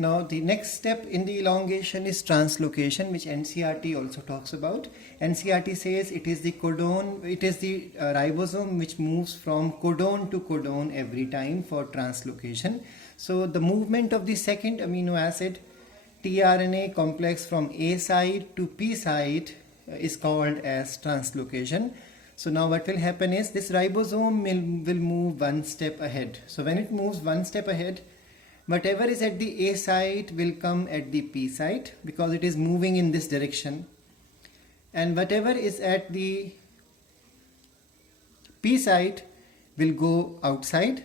Now the next step in the elongation is translocation, which NCERT also talks about. NCERT says it is the ribosome which moves from codon to codon every time for translocation. So the movement of the second amino acid tRNA complex from A site to P site is called as translocation. So now what will happen is this ribosome will move one step ahead. So when it moves one step ahead, whatever is at the A site will come at the P site because it is moving in this direction, and whatever is at the P site will go outside.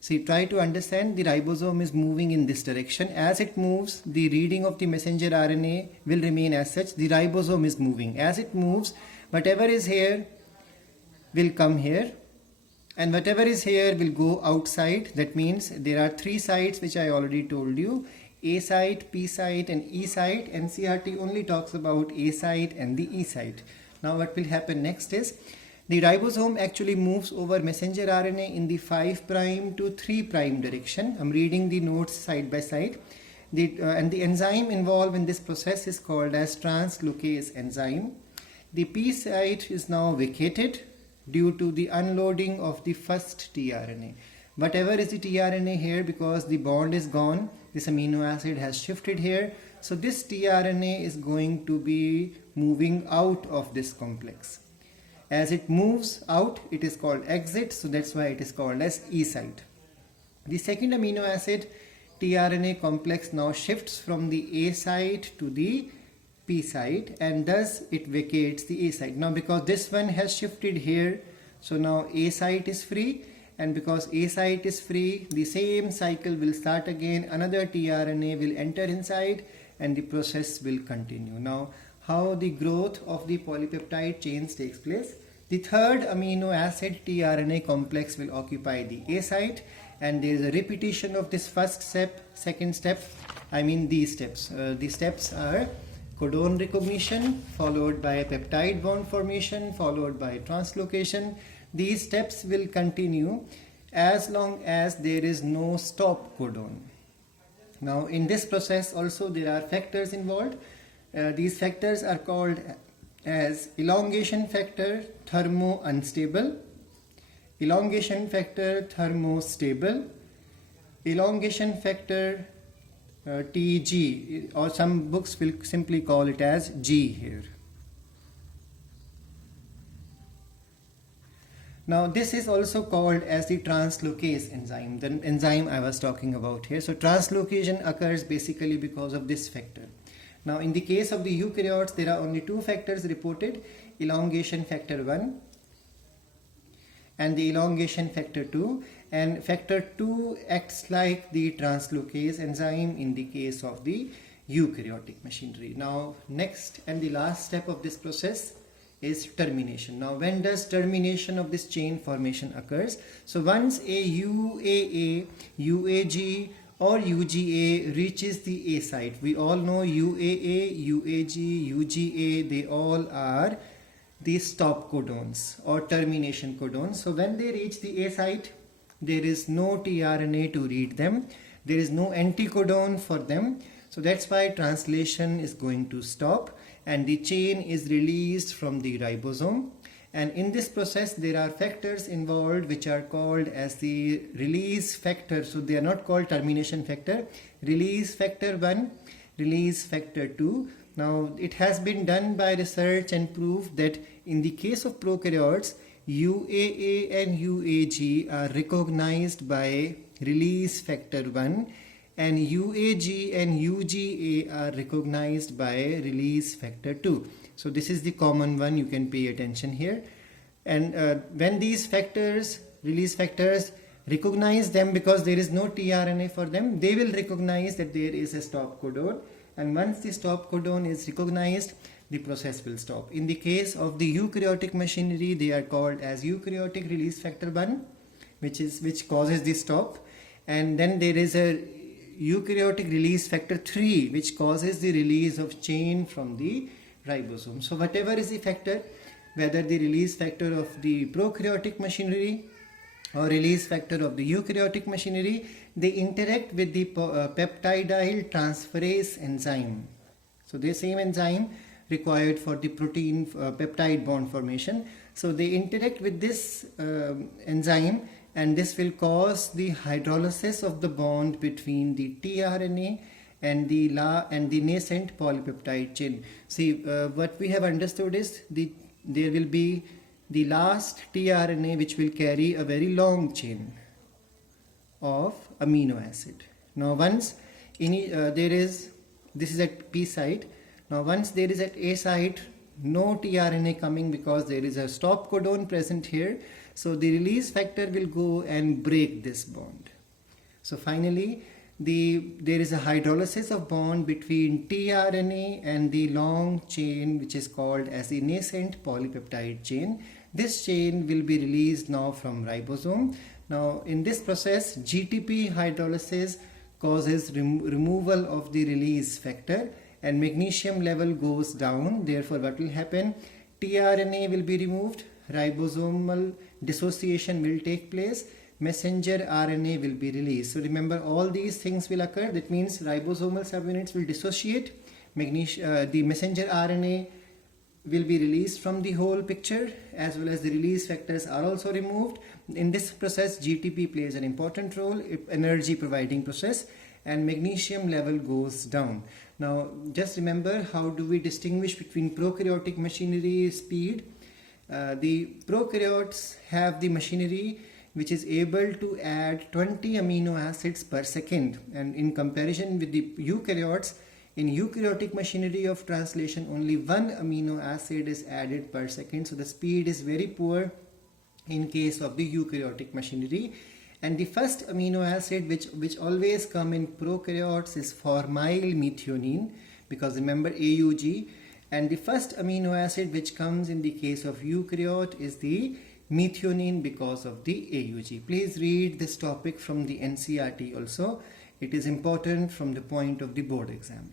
See, try to understand, the ribosome is moving in this direction. As it moves, the reading of the messenger RNA will remain as such. The ribosome is moving. As it moves, whatever is here will come here, and whatever is here will go outside. That means there are three sites which I already told you: A site, P site and E site. NCERT only talks about A site and the E site. Now what will happen next is the ribosome actually moves over messenger RNA in the 5' to 3' direction. I'm reading the notes side by side. And the enzyme involved in this process is called as translocase enzyme. The P site is now vacated due to the unloading of the first tRNA. Whatever is the tRNA here, because the bond is gone, this amino acid has shifted here. So this tRNA is going to be moving out of this complex. As it moves out, it is called exit, so that's why it is called as E site. The second amino acid tRNA complex now shifts from the A site to the P site, and thus it vacates the A site. Now because this one has shifted here, so now A site is free, and because A site is free, the same cycle will start again. Another tRNA will enter inside and the process will continue. Now how the growth of the polypeptide chains takes place. The third amino acid tRNA complex will occupy the A site, and there is a repetition of this first step, second step. I mean these steps. The steps are codon recognition, followed by peptide bond formation, followed by translocation. These steps will continue as long as there is no stop codon. Now in this process also there are factors involved. These factors are called as elongation factor thermo-unstable, elongation factor thermostable, elongation factor Tg, or some books will simply call it as G here. Now this is also called as the translocase enzyme, the enzyme I was talking about here. So translocation occurs basically because of this factor. Now in the case of the eukaryotes, there are only two factors reported: elongation factor 1 and the elongation factor 2, and factor 2 acts like the translocase enzyme in the case of the eukaryotic machinery. Now next and the last step of this process is termination. Now when does termination of this chain formation occurs? So once a UAA, UAG or UGA reaches the A site, we all know UAA, UAG, UGA, they all are the stop codons or termination codons. So when they reach the A site, there is no tRNA to read them, there is no anticodon for them. So that's why translation is going to stop and the chain is released from the ribosome. And in this process there are factors involved which are called as the release factor. So they are not called termination factor. Release factor 1, release factor 2. Now it has been done by research and proved that in the case of prokaryotes, UAA and UAG are recognized by release factor 1, and UAG and UGA are recognized by release factor 2. So this is the common one, you can pay attention here. And when these factors, release factors, recognize them because there is no tRNA for them, they will recognize that there is a stop codon, and once the stop codon is recognized, the process will stop. In the case of the eukaryotic machinery, they are called as eukaryotic release factor 1, which causes the stop, and then there is a eukaryotic release factor 3 which causes the release of chain from the ribosome. So whatever is the factor, whether the release factor of the prokaryotic machinery or release factor of the eukaryotic machinery, they interact with the peptidyl transferase enzyme. So the same enzyme required for the protein peptide bond formation. So they interact with this enzyme, and this will cause the hydrolysis of the bond between the tRNA and the nascent polypeptide chain. See, what we have understood is there will be the last tRNA which will carry a very long chain of amino acid. Now once this is at P site. Now once there is at A site no tRNA coming because there is a stop codon present here, so the release factor will go and break this bond. So finally there is a hydrolysis of bond between tRNA and the long chain which is called as the nascent polypeptide chain. This chain will be released now from ribosome. Now in this process GTP hydrolysis causes removal of the release factor and magnesium level goes down. Therefore what will happen? tRNA will be removed, ribosomal dissociation will take place, messenger RNA will be released. So remember, all these things will occur. That means ribosomal subunits will dissociate, the messenger RNA will be released from the whole picture, as well as the release factors are also removed. In this process GTP plays an important role, energy providing process, and magnesium level goes down. Now just remember, how do we distinguish between prokaryotic machinery speed? The prokaryotes have the machinery which is able to add 20 amino acids per second, and in comparison with the eukaryotes, in eukaryotic machinery of translation only 1 amino acid is added per second. So the speed is very poor in case of the eukaryotic machinery. And the first amino acid which always come in prokaryotes is formyl methionine, because remember AUG, and the first amino acid which comes in the case of eukaryote is the methionine because of the AUG. Please read this topic from the NCERT also. It is important from the point of the board exam.